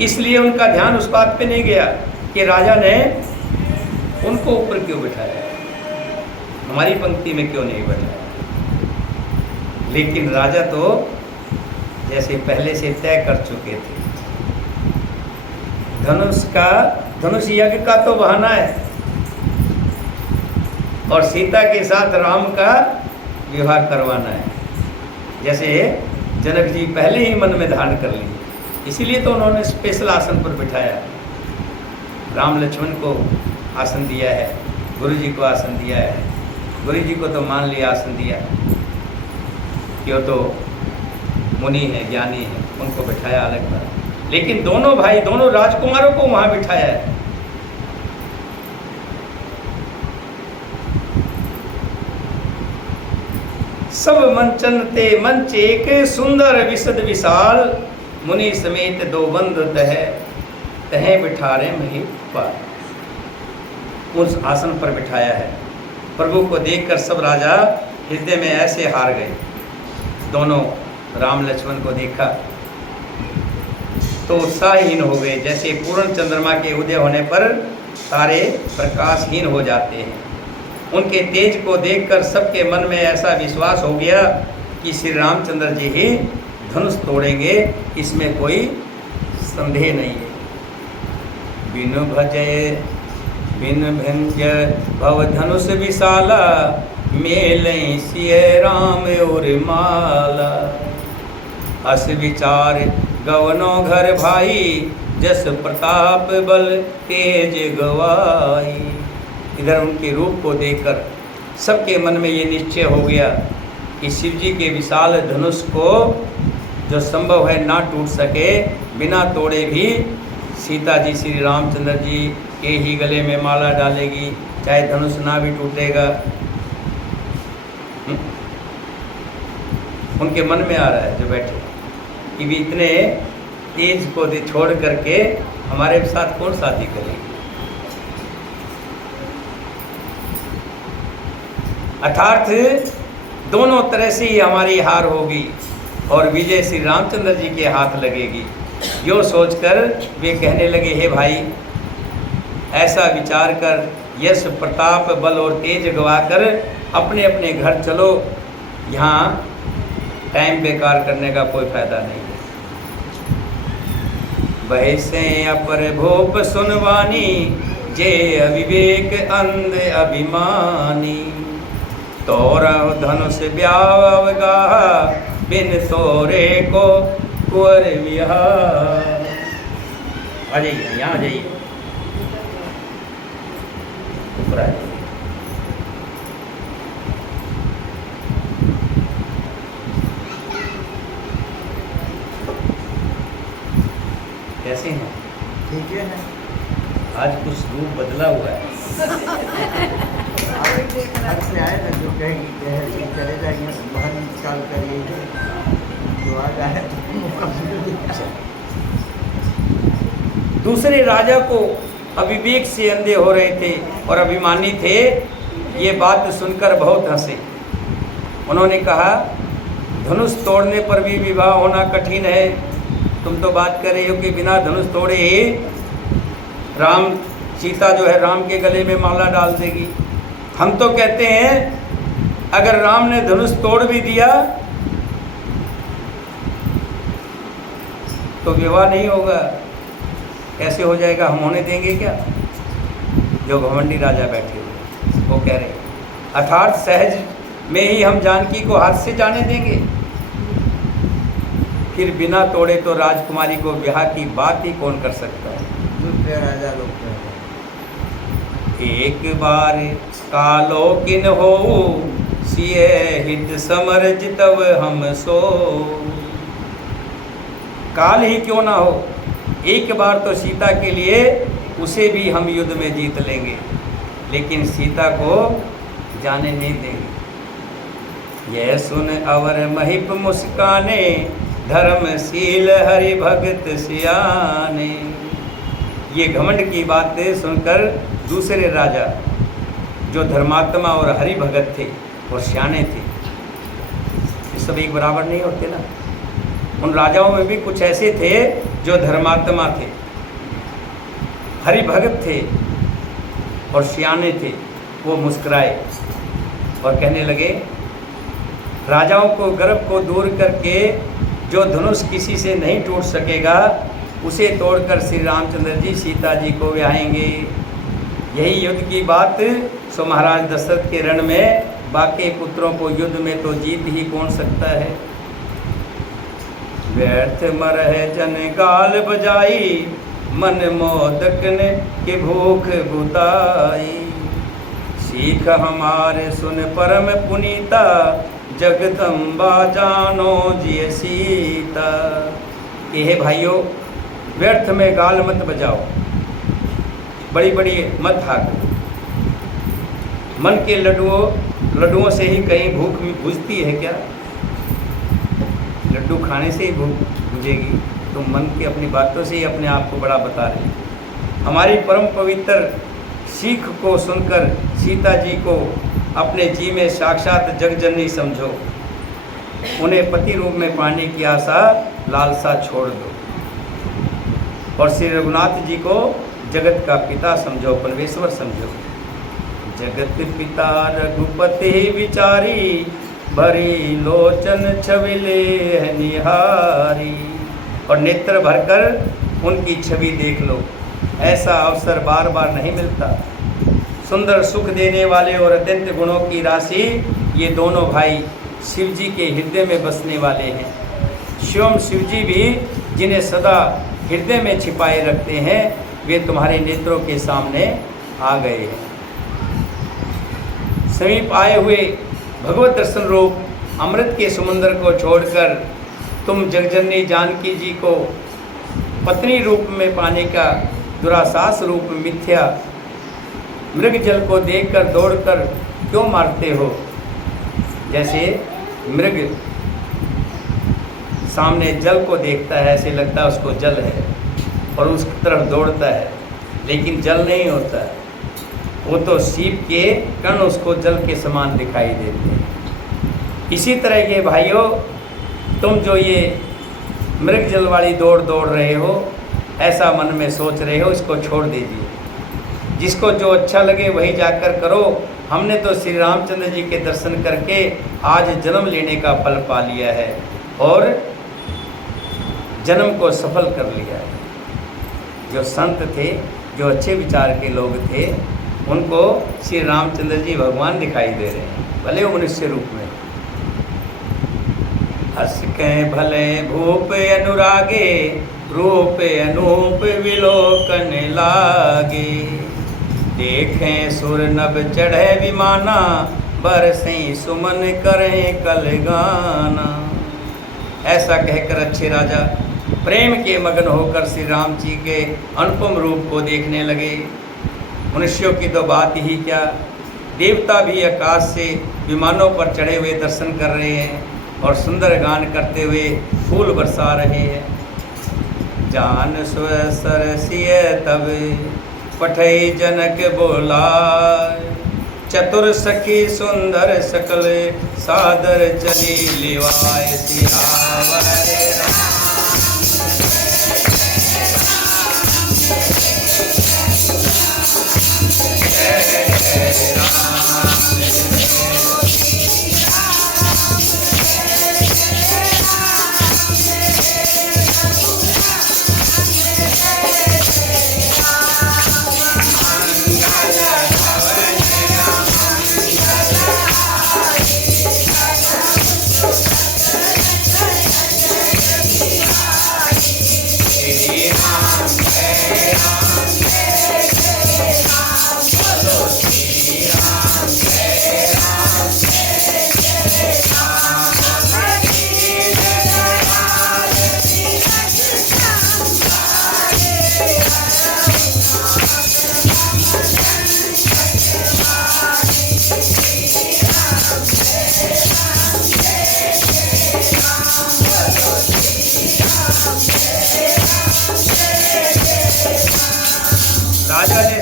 इसलिए उनका ध्यान उस बात पे नहीं गया कि राजा ने उनको ऊपर क्यों बिठाया, हमारी पंक्ति में क्यों नहीं बैठाया। लेकिन राजा तो जैसे पहले से तय कर चुके थे। धनुष यज्ञ का तो बहाना है, और सीता के साथ राम का विवाह करवाना है, जैसे जनक जी पहले ही मन में धारण कर लिए। इसीलिए तो उन्होंने स्पेशल आसन पर बिठाया। राम लक्ष्मण को आसन दिया है, गुरु जी को आसन दिया है। गुरु जी को तो मान लिया, आसन दिया, क्यों तो मुनि है, ज्ञानी है, उनको बिठाया अलग पर। लेकिन दोनों भाई, दोनों राजकुमारों को वहाँ बिठाया है। सब मंचन ते मंच एक, सुंदर विशद विशाल, मुनि समेत दो बंद तह बिठारे मही पार। उस आसन पर बिठाया है। प्रभु को देखकर सब राजा हृदय में ऐसे हार गए। दोनों राम लक्ष्मण को देखा तो उत्साहहीन हो गए, जैसे पूर्ण चंद्रमा के उदय होने पर तारे प्रकाशहीन हो जाते हैं। उनके तेज को देखकर सबके मन में ऐसा विश्वास हो गया कि श्री रामचंद्र जी ही धनुष तोड़ेंगे, इसमें कोई संदेह नहीं है। बिनु भजय बिन भंज भव धनुष विशाला, मेलई सिय राम और माला। अस विचार गवनो घर भाई, जस प्रताप बल तेज गवाई। इधर उनके रूप को देखकर सबके मन में ये निश्चय हो गया कि शिव जी के विशाल धनुष को जो संभव है ना टूट सके, बिना तोड़े भी सीता जी श्री रामचंद्र जी के ही गले में माला डालेगी, चाहे धनुष ना भी टूटेगा। उनके मन में आ रहा है जो बैठे कि भी इतने तेज को छोड़ करके हमारे साथ कौन शादी करेगी। अर्थात दोनों तरह से ही हमारी हार होगी और विजय श्री रामचंद्र जी के हाथ लगेगी। यो सोचकर वे कहने लगे, हे भाई, ऐसा विचार कर यश प्रताप बल और तेज गवाकर अपने अपने घर चलो, यहाँ टाइम बेकार करने का कोई फायदा नहीं है। बहसे अपर भोप सुनवानी, जे अविवेक अंध अभिमानी। तोरा धनुष ब्यावगा, बिन तोरे को कुंवर विहार। आ जाइए, यहाँ जाइए, ऊपर आ जाइए। कैसे हैं? ठीक है। आज कुछ रूप बदला हुआ है। घर से आए ना, जो कहेगी चले जाइए, बाहर निकाल करिए, जो आ जाए दूसरे राजा को अविवेक से अंधे हो रहे थे और अभिमानी थे। ये बात सुनकर बहुत हंसे। उन्होंने कहा, धनुष तोड़ने पर भी विवाह होना कठिन है। तुम तो बात कर रहे हो कि बिना धनुष तोड़े ही राम सीता जो है राम के गले में माला डाल देगी। हम तो कहते हैं अगर राम ने धनुष तोड़ भी दिया तो विवाह नहीं होगा। कैसे हो जाएगा? हम होने देंगे क्या? जो घमंडी राजा बैठे हुए वो कह रहे, अर्थात सहज में ही हम जानकी को हाथ से जाने देंगे। फिर बिना तोड़े तो राजकुमारी को ब्याह की बात ही कौन कर सकता है? राजा लोग एक बार कालो किन हो, सिए हित समर जितव हम सो। काल ही क्यों ना हो, एक बार तो सीता के लिए उसे भी हम युद्ध में जीत लेंगे, लेकिन सीता को जाने नहीं देंगे। यह सुन अवर महिप मुस्काने, धर्मशील हरि भगत सियाने। ये घमंड की बातें सुनकर दूसरे राजा जो धर्मात्मा और हरि भगत थे और सियाने थे, ये सब एक बराबर नहीं होते ना। उन राजाओं में भी कुछ ऐसे थे जो धर्मात्मा थे, हरि भगत थे और सियाने थे। वो मुस्कुराए और कहने लगे, राजाओं को गर्व को दूर करके जो धनुष किसी से नहीं टूट सकेगा, उसे तोड़कर श्री रामचंद्र जी सीता जी को ब्याहेंगे। यही युद्ध की बात सो महाराज दशरथ के रण में बाकी पुत्रों को युद्ध में तो जीत ही कौन सकता है। व्यर्थ मरह जन गाल बजाई, मन मोदक ने के भूख बुताई। सीख हमारे सुन परम पुनीता, जगदम्बा जानो जिय सीता। कि हे भाइयों, व्यर्थ में गाल मत बजाओ, बड़ी बड़ी मत हाको। मन के लड्डुओं से ही कहीं भूख बुझती है क्या? लड्डू खाने से ही भूख बुझेगी? तो मन की अपनी बातों से ही अपने आप को बड़ा बता रही। हमारी परम पवित्र सीख को सुनकर सीता जी को अपने जी में साक्षात जगजननी समझो। उन्हें पति रूप में पाने की आशा लालसा छोड़ दो और श्री रघुनाथ जी को जगत का पिता समझो, परमेश्वर समझो। जगत पिता रघुपति विचारी, भरी लोचन छविले निहारी। और नेत्र भरकर उनकी छवि देख लो, ऐसा अवसर बार बार नहीं मिलता। सुंदर सुख देने वाले और अत्यंत गुणों की राशि ये दोनों भाई शिव जी के हृदय में बसने वाले हैं। स्वयं शिव जी भी जिन्हें सदा हृदय में छिपाए रखते हैं, वे तुम्हारे नेत्रों के सामने आ गए हैं। समीप आए हुए भगवत दर्शन रूप अमृत के समुद्र को छोड़कर तुम जगजननी जानकी जी को पत्नी रूप में पाने का दुरासास रूप मिथ्या मृग जल को देखकर दौड़कर क्यों मारते हो? जैसे मृग सामने जल को देखता है, ऐसे लगता है उसको जल है और उस तरफ दौड़ता है, लेकिन जल नहीं होता है, वो तो सीप के कण उसको जल के समान दिखाई देते हैं। इसी तरह के भाइयों, तुम जो ये मृग जल वाली दौड़ दौड़ रहे हो, ऐसा मन में सोच रहे हो, इसको छोड़ दीजिए। जिसको जो अच्छा लगे वही जाकर करो। हमने तो श्री रामचंद्र जी के दर्शन करके आज जन्म लेने का फल पा लिया है और जन्म को सफल कर लिया है। जो संत थे, जो अच्छे विचार के लोग थे, उनको श्री रामचंद्र जी भगवान दिखाई दे रहे हैं, भले मनुष्य रूप में। हस के भले भूप अनुरागे, रूप अनूप विलोकन लागे। देखें सुर नभ चढ़े विमाना, बरसें सुमन करें कल गाना। ऐसा कहकर अच्छे राजा प्रेम के मगन होकर श्री राम जी के अनुपम रूप को देखने लगे। मनुष्यों की तो बात ही क्या, देवता भी आकाश से विमानों पर चढ़े हुए दर्शन कर रहे हैं और सुंदर गान करते हुए फूल बरसा रहे हैं। जान सुसर सिय तब पठई जनक बोलाय, चतुर सखी सुंदर सकल सादर चली लिवाय। सियावर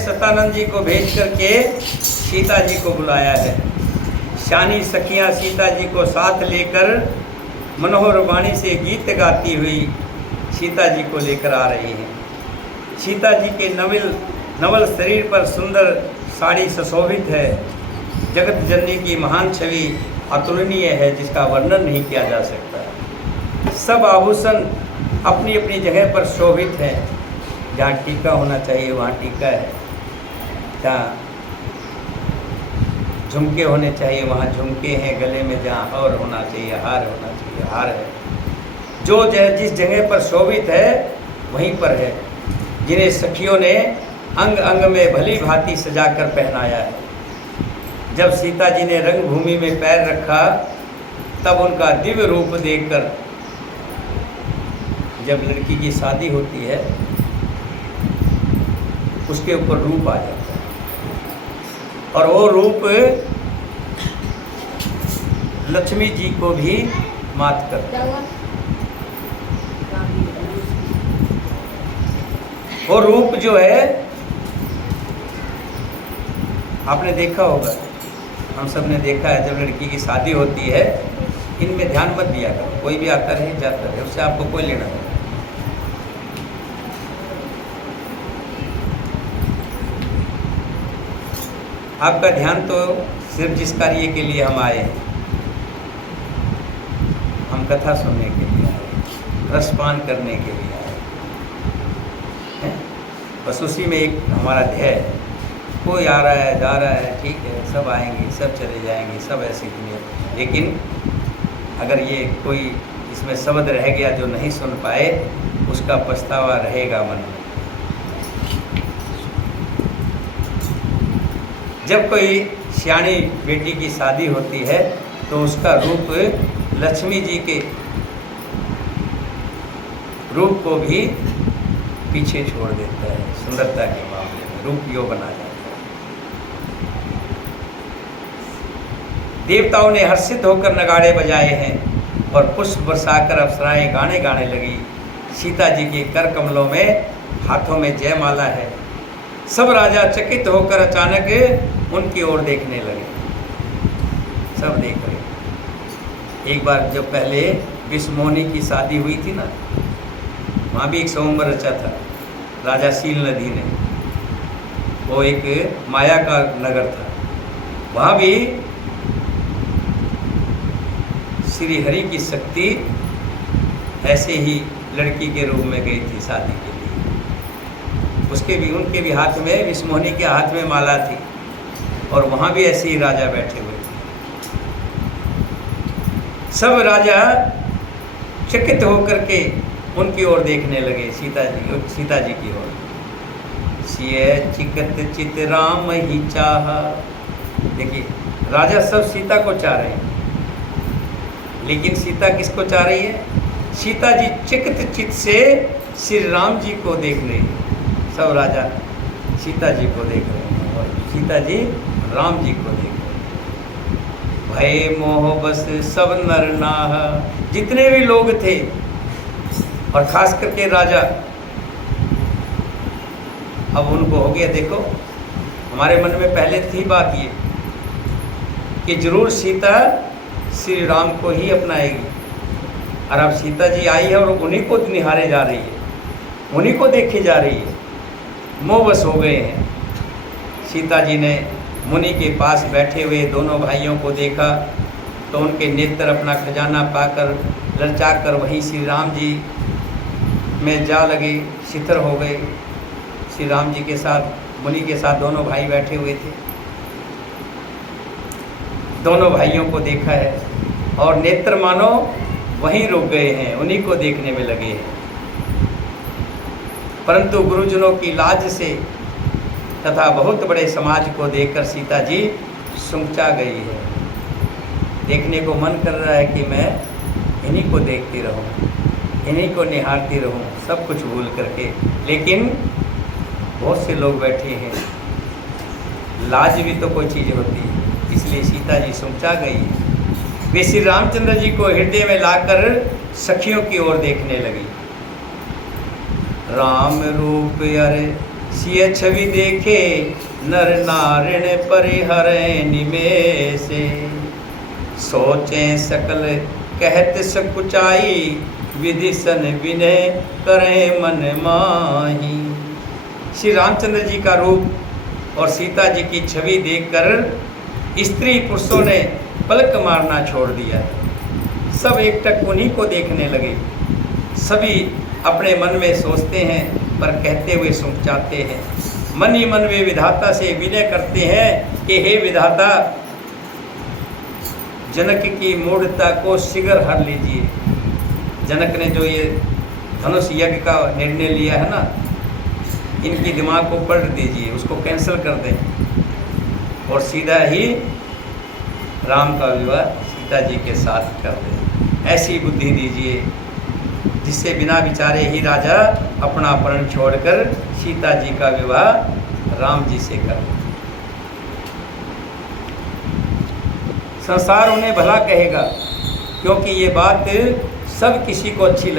सतानंद जी को भेज करके सीता जी को बुलाया है। शानी सखियाँ सीता जी को साथ लेकर मनोहर वाणी से गीत गाती हुई सीता जी को लेकर आ रही हैं। सीता जी के नवल शरीर पर सुंदर साड़ी सुशोभित है। जगत जननी की महान छवि अतुलनीय है, जिसका वर्णन नहीं किया जा सकता। सब आभूषण अपनी अपनी जगह पर शोभित हैं। जहाँ टीका होना चाहिए वहाँ टीका है, जहाँ झुमके होने चाहिए वहाँ झुमके हैं, गले में जहाँ और होना चाहिए हार होना चाहिए हार है। जो जिस जगह पर शोभित है वहीं पर है। जिन्हें सखियों ने अंग अंग में भली भांति सजाकर पहनाया है। जब सीता जी ने रंगभूमि में पैर रखा तब उनका दिव्य रूप देखकर, जब लड़की की शादी होती है उसके ऊपर रूप आ जाता है, और वो रूप लक्ष्मी जी को भी मात करता है। वो रूप जो है आपने देखा होगा, हम सब ने देखा है, जब लड़की की शादी होती है इनमें ध्यान मत दिया करो, कोई भी आता रहे जाता रहे, उससे आपको कोई लेना नहीं। आपका ध्यान तो सिर्फ जिस कार्य के लिए हम आए हैं, हम कथा सुनने के लिए आए, रसपान करने के लिए आए हैं। बस उसी में एक हमारा ध्येय है। कोई आ रहा है जा रहा है, ठीक है, सब आएंगे सब चले जाएंगे, सब ऐसी दुनिया। लेकिन अगर ये कोई इसमें शब्द रह गया जो नहीं सुन पाए, उसका पछतावा रहेगा मन में। जब कोई सियाणी बेटी की शादी होती है तो उसका रूप लक्ष्मी जी के रूप को भी पीछे छोड़ देता है। सुंदरता के मामले में रूप यो बना जाता है। देवताओं ने हर्षित होकर नगाड़े बजाए हैं और पुष्प बरसाकर अप्सराएं गाने गाने लगी। सीता जी के कर कमलों में हाथों में जयमाला है। सब राजा चकित होकर अचानक उनकी ओर देखने लगे। सब देख रहे। एक बार जब पहले विषमोहनी की शादी हुई थी ना, वहाँ भी एक स्वयंवर रचा था राजा शील नदी ने। वो एक माया का नगर था। वहाँ भी श्री हरि की शक्ति ऐसे ही लड़की के रूप में गई थी शादी के लिए। उसके भी उनके भी हाथ में, विषमोहनी के हाथ में माला थी, और वहाँ भी ऐसे ही राजा बैठे हुए थे। सब राजा चकित होकर के उनकी ओर देखने लगे, सीता जी की ओर। सिय चिकत चित राम ही चाहा। देखिए, राजा सब सीता को चाह रहे हैं, लेकिन सीता किसको चाह रही है? सीता जी चिकित चित से श्री राम जी को देख रही है। सब राजा सीता जी को देख रहे हैं और सीता जी राम जी को देख रहे हैं। भय मोह बस सब नर नाह। जितने भी लोग थे और खास करके राजा, अब उनको हो गया, देखो हमारे मन में पहले थी बात ये कि जरूर सीता श्री राम को ही अपनाएगी, और अब सीता जी आई है और उन्हीं को निहारे जा रही है, उन्हीं को देखे जा रही है। मोहवश हो गए हैं। सीता जी ने मुनि के पास बैठे हुए दोनों भाइयों को देखा तो उनके नेत्र अपना खजाना पाकर ललचाकर वहीं श्री राम जी में जा लगे, शिथिर हो गए। श्री राम जी के साथ, मुनि के साथ दोनों भाई बैठे हुए थे। दोनों भाइयों को देखा है और नेत्र मानो वहीं रुक गए हैं, उन्हीं को देखने में लगे हैं। परंतु गुरुजनों की लाज से तथा बहुत बड़े समाज को देखकर सीता जी सुमचा गई है। देखने को मन कर रहा है कि मैं इन्हीं को देखती रहूं, इन्हीं को निहारती रहूं, सब कुछ भूल करके। लेकिन बहुत से लोग बैठे हैं, लाज भी तो कोई चीज़ होती है, इसलिए सीता जी सुमचा गई है। वे श्री रामचंद्र जी को हृदय में लाकर सखियों की ओर देखने लगी। राम रूप अरे सिय छवि देखे, नर नारिण परिहरे निमेषे। सोचें सकल कहत सकुचाई, विधि सन विनय करें मन माही। श्री रामचंद्र जी का रूप और सीता जी की छवि देखकर स्त्री पुरुषों ने पलक मारना छोड़ दिया। सब एकटक उन्हीं को देखने लगे। सभी अपने मन में सोचते हैं पर कहते हुए समझाते हैं। मन ही मन वे विधाता से विनय करते हैं कि हे विधाता, जनक की मूढ़ता को शीघ्र हर लीजिए। जनक ने जो ये धनुष यज्ञ का निर्णय लिया है ना, इनकी दिमाग को पलट दीजिए, उसको कैंसिल कर दें और सीधा ही राम का विवाह सीता जी के साथ कर दें। ऐसी बुद्धि दीजिए जिससे बिना विचारे ही राजा अपना अपहरण छोड़कर सीता जी का विवाह राम जी से कर दें। संसार उन्हें भला कहेगा क्योंकि ये बात सब किसी को अच्छी